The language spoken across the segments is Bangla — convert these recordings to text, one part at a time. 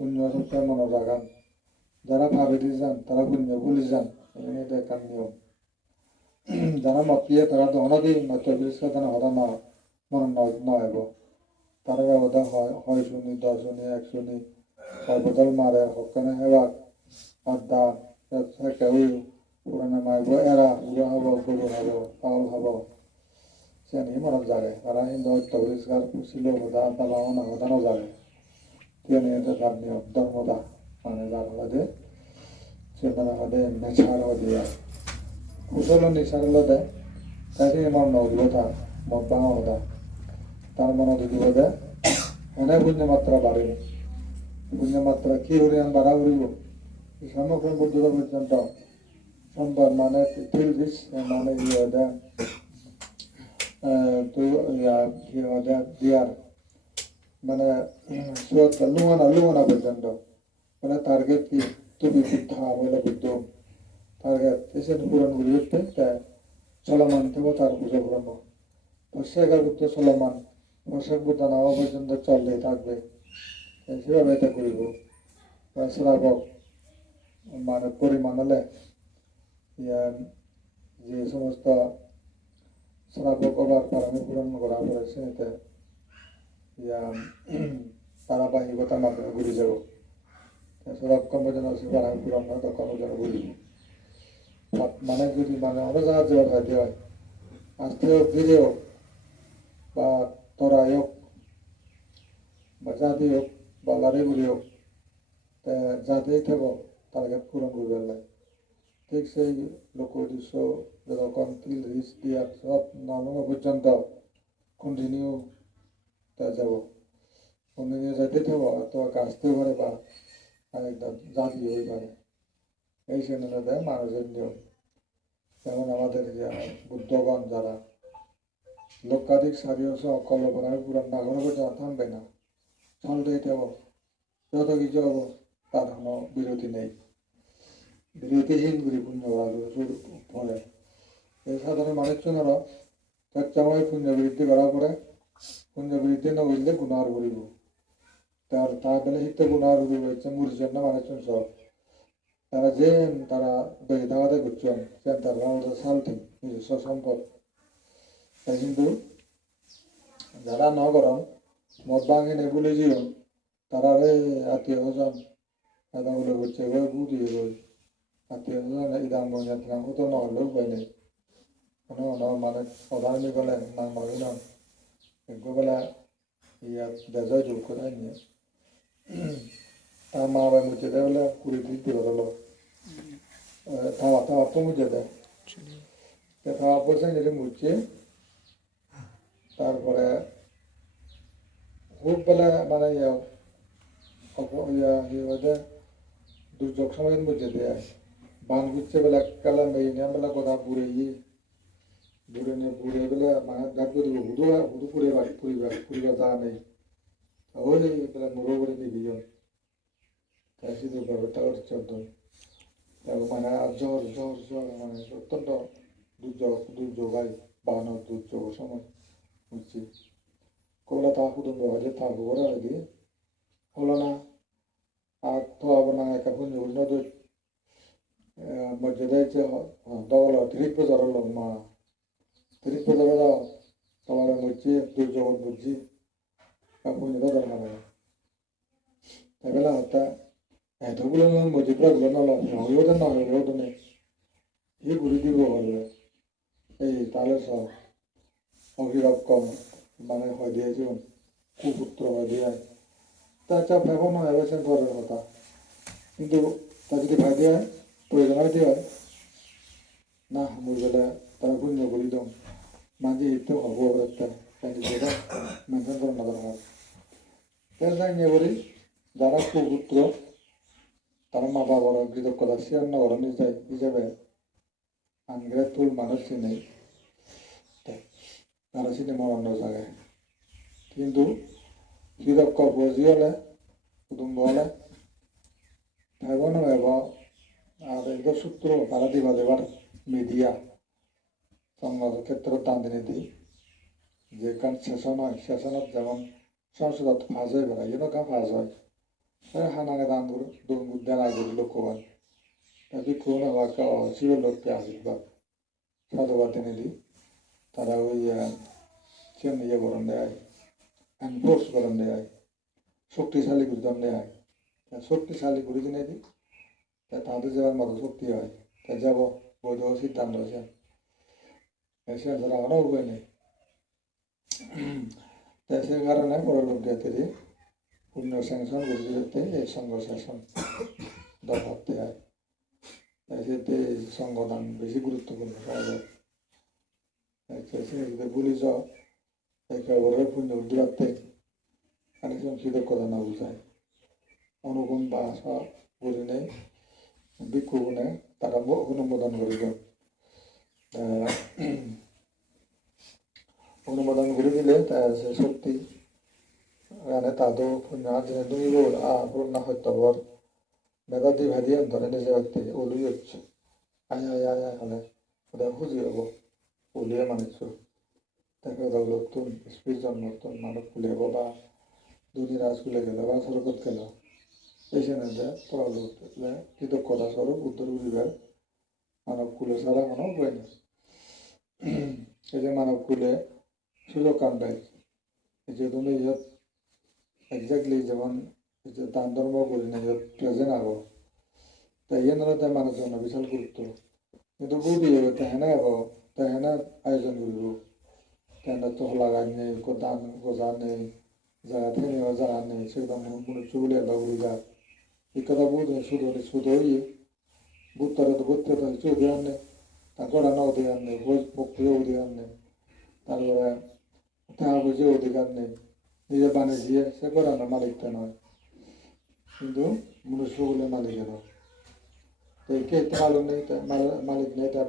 পুণ্য সবসময় মনে রাখান। যারা ভাবেদি যান তারা পুণ্য ভুলে যান, এটা একটা নিয়ম। যারা মত দিয়ে তারা তো অনাদি মত পরিষ্কার হতা না মনে নয়। তারা ব্যবধান হয় শুনি 10 শুনি 1 শুনি সর্বদল মারে হকানে হেবা আড্ডা কেউ পুরানো মাইব এরা বুড়ো হব গরু হব পাগল হব সে নিয়ে মনে জাগে। তারা হিন্দু হত্যা পরিষ্কার ছিল হতা তালা হতানো জাগে। তিনি তার নিয়ম ধর্মদা মানে যার হলে সে মানে হলে নেচার হলে কুশল নেচার হলে তাই আমার নদীবতা মত ভাঙা হতা তার মনে যদি বোধে এনে পুণ্যমাত্রা বাড়েনি। পুণ্যমাত্রা কি হরিয়ান বাড়া উড়িব সমগ্র বুদ্ধ পর্যন্ত সম্ভব মানে তিরিশ মানে দিয়ার মানে লুমানা পর্যন্ত মানে টার্গেট কি তুমি বুদ্ধা বলে বুদ্ধ টার্গেট এসে পূরণ করে উঠবে তাই চলমান থেকেও তার পুজো পূরণ বর্ষাকার বুদ্ধ চলমান বর্ষাক বুদ্ধ নামা পর্যন্ত চললেই থাকবে সেভাবে এটা করিব। শ্রাবক মানে পরিমাণ হলে যে সমস্ত শ্রাবক অবার পারামি পূরণ করা পড়েছে এতে ধারাবাহিকতার মাধ্যমে ঘুরে যাব। শ্রাবক কর্মজন আছে পারামি পূরণ হয় তো কর্মজন ঘুরিব মানে যদি মানে অনেক জায়গা যাওয়ার খাইতে হয় আসতে হোক ধীরে হোক বা তরাই হোক বা জাতি হোক বা লারে ঘুরি হোক যাতেই থাকো টার্গেট পূরণ করবে লাগে। ঠিক সেই লোক উদ্দেশ্য যখন 30 দিয়ে সব নামানো পর্যন্ত কন্টিনিউ তা যাব কন্টিনিউ যাইতে থাকো অথবা কাজতেও পারে বা একদম জাতি হয়ে পারে। এই শ্রেণীতে দেয় মানুষের নিয়ম। যেমন আমাদের যে বুদ্ধগণ যারা লক্ষাধিক সারিও সহ কল্পনা পূরণ না করে পর্যন্ত থামবে না, চলতেই থাকো যত কিছু হবো তার কোনো বিরতি নেই। বিরতিহীন করে পুণ্য ফলে এই সাধারণ মানুষজনেরও চর্চাময় পুণ্য বৃদ্ধি করার পরে পুণ্য বৃদ্ধি না বুঝলে গুণার করিব তার বেলা হিতে গুণার করিব হচ্ছে মুরজন না মানুষজন সব তারা যে তারা বেড়ে থাকাতে করছেন সে তারা আমাদের শান্তি নিজস্ব সম্পদ। তাই কিন্তু যারা নগরম মদ ভাঙে নে বলে জীবন তারা আত্মীয় স্বজন দাদা বলে করছে বুঝি আত্মীয় স্বজন ইদাম বঞ্জাত হতো না হলেও উপায় নেই মানে প্রধান গেলে নাম নয় নন একবেলা বেজায় যোগ করে নিয়ে তার মা বাবা মুছে দেয় বলে 20-30 দিন হলো থাওয়া তো মুছে দেয় থাওয়া পয়সা নিয়ে মুছে তারপরে খুব বেলা মানে দুর্যোগ সময়ের মধ্যে দেয় বান ঘুরছে বেলা কালা মেয়ে বেলা কথা বুড়ে বুড়ে নিয়ে বুড়ে বেলা মানে গাছ দিব হুদু পরিবার যা নেই ওই বেলা মুড়ো করে নিবি তাই শুধু ব্যাপারটা চলতো মানে জ্বর মানে অত্যন্ত দুর্যোগ হয় বানানোর দুর্যোগ সময় বুঝছি কবলা তা কুটুম্ব হলে তা গোবরা হয়ে হলো না আর তো আবার না একটা পুণ্য উন্নত মধ্যে দিয়েছে ডবল 30 বছর হলো মা 30 বছর হলো তোমার বুঝছি দুর্যোগ বুঝছি পুণ্য ধর্ম না তাই বেলা হত্যা এতগুলো মধ্যে গুলো না হইও তো না হইও তো নেই এই ঘুরে দিব বলবে এই তাহলে সব অভিরক্ষম মানে হয় দিয়েছে কুপুত্র হয় দিয়ে তা চাপ এখন এসেছেন ঘরের কথা কিন্তু তা যদি ফাইদে হয় প্রয়োজন হইতে হয় না মুই বেলা তারা পুণ্য করি দম মাঝে হিতে হবো একটা ক্যান্ডিডেট মেনশন করে না দরকার তেল নিয়ে বলি যারা কুপুত্র তারা মা বাবার কৃতজ্ঞতা শেয়ার না করেন হিসেবে আনগ্রেটফুল মানুষ নেই তারা সিনেমা অন্য জায়গায় কিন্তু কৃতজ্ঞ বুঝি হলে কুটুম্ব হলে ভাইবন আর এদের সূত্র তারা দিবা দেবার মিডিয়া সংবাদ ক্ষেত্রে টানদিনে দিই যে কারণ সেশন হয় সেশনত যেমন সংসদত ফাঁস হয়ে বেড়ায় কাম ফাঁস হয় হানাকে দান করে দেনা করি লক্ষ্যবান বিক্ষোভ না শিবের লোককে আশীর্বাদ সাধুবাদ এনে দিই তারা ওই চেন ইয়ে করেন দেয় এনফোর্স করেন দেয় শক্তিশালী করে দেন দেয় শক্তিশালী করে দিনে দিই তাদের যাওয়ার মতো শক্তি হয় তাই যাব বৈধ সিদ্ধান্ত আছে সে ছাড়া কোনো উপায় নেই তাই সে কারণে পরবর্তী থেকে পূর্ণ স্যাংশন করে দিতে এই সংঘ শাসন দরকার হয় তাই সেতে সংগঠন বেশি গুরুত্বপূর্ণ পাওয়া যায় সে বলি যাও একেবারে পূর্ণ দূরাত্মে আরেকজন কৃতজ্ঞতা না বোঝায় অনুগম বা আশা বলি নেই ভিক্ষুগুণে তারা অনুমোদন করিল অনুমোদন করে দিলে সে সত্যি গানে তাদের পুণ্যার্জনে তুমি বল পূর্ণ হত্যবর মেধাদি ভাদি ধরে নিজে ব্যক্তি ওলুই হচ্ছে আয় আয় আয় আয় হলে ওটা খুঁজি হব ওলিয়ে মানিছো তাকে নতুন স্পিচ নতুন মানব খুলে হবো বা দুনিরাজ খুলে গেল বা সরকত গেল পেশেন্টে পড়ালোক কৃতজ্ঞতা স্বরূপ উত্তর পরিবার মানব কুলে ছাড়া কোনো উপায় নেই এই যে মানব কুলে সুযোগ কাম পাই এই যে তুমি ইয়ত এক্সাক্টলি যেমন যে দান ধর্ম করি না ইয়ত প্রেজেন্ট আগো তাই এনারা মানুষজন বিশাল গুরুত্ব কিন্তু বুঝি তাই না তাই না আয়োজন করব তাই তো লাগাই নেই দান গোজা নেই জায়গা থেকে জায়গা নেই সেটা মনে চুলে বাবুরি যা এই কথা বুঝে শুধু বুঝতে তো বুঝতে তো চৌধুরী আনে তারপর রান্না অধিকার নেই বক্তব্য অধিকার নেই তারপরে টাকা পয়সা অধিকার নেই নিজে বানিয়ে সে করানো মালিকটা নয় কিন্তু মনুষ্যগুলো মালিকেরও তো কে মালিক নেই মালিক নেই তার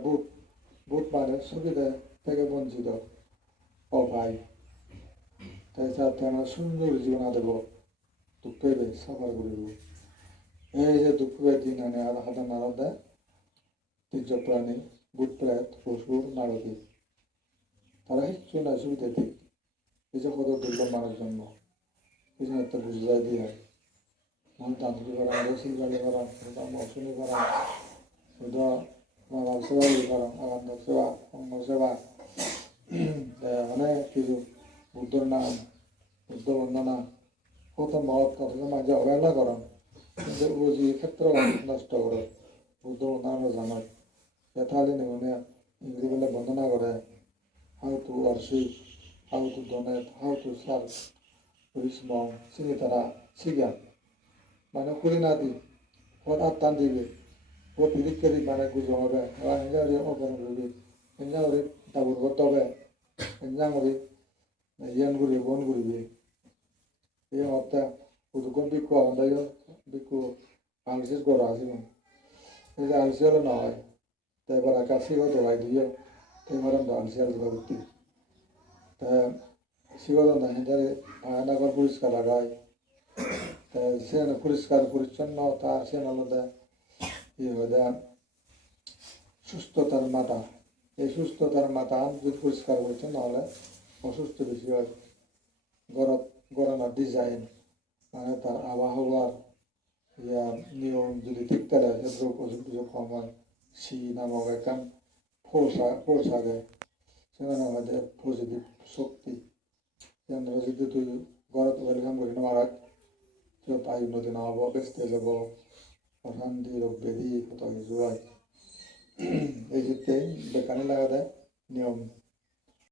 বুট মানে সুবিধা থেকে বঞ্চিত অভাই তাই সাথে আমরা সুন্দর জীবন দেব দুঃখ পেবে সাফার করিব এই যে দুঃখ দিন আনে আর হাতে নাড়া দেয় তীর্য প্রাণী বুট প্রেত পশু নারদী তারা কিচ্ছু না সুবিধা দিক এই যে কত দুর্লভ মানার জন্য কিছু একটা বুঝাই দিয়ে মন তান্ত্রিক করা রসিল গাড়ি করা মৌসুমি করা ওটা মামার সেবা করা আনন্দ সেবা অঙ্গ সেবা অনেক কিছু বুদ্ধর নাম বুদ্ধ বন্দনা কত মহৎ কত মাঝে অবহেলা করেন কিন্তু বুঝি ক্ষেত্র নষ্ট করে বুদ্ধ বন্দনা জানায় যথালি নিমনে ইংরেজি বলে বন্দনা করে how to worship how to donate how to serve পরিশ্রম সিঙে তারা শিখা মানে করি না দি কত আত্মান দিবে ও পিরিকারি মানে গুজো হবে হিংসারি অপন করবি হিংসা করে দাবুর করতে হবে হিংসা করে ইয়ান করি বন করবি এই অর্থে উদুকন বিক্ষু আলাদা বিক্ষু আলসিস করা আছে এই যে আলসি হলে না হয় তাই এবার আকাশি হতো ভাই দিয়ে তাই এবার আমরা আলসি আলসি করতে তা শিগত না হিংসারে আয়নাগর পরিষ্কার লাগায় সে পরিষ্কার পরিচ্ছন্নতা সে আলাদা সুস্থতার মাথা এই সুস্থতার মাথা যদি পরিষ্কার পরিচ্ছন্ন হলে অসুস্থ বেশি হয় গড়ানোর ডিজাইন মানে তার আবহাওয়ার নিয়ম যদি ঠিক থাকে সেগুলো উপযুক্ত কম হয় সি নামক একখান ফোর্স আগে সেখানে আমাদের পজিটিভ শক্তি যদি তুই ঘৰত ওয়েলকাম কৰি নোৱাৰাক তাই উন্নতি নহ'ব বেচতে যাব অশান্তি রোগ ব্যাধি কত কিছু হয় এই ক্ষেত্রে বেকানি লাগাতে নিয়ম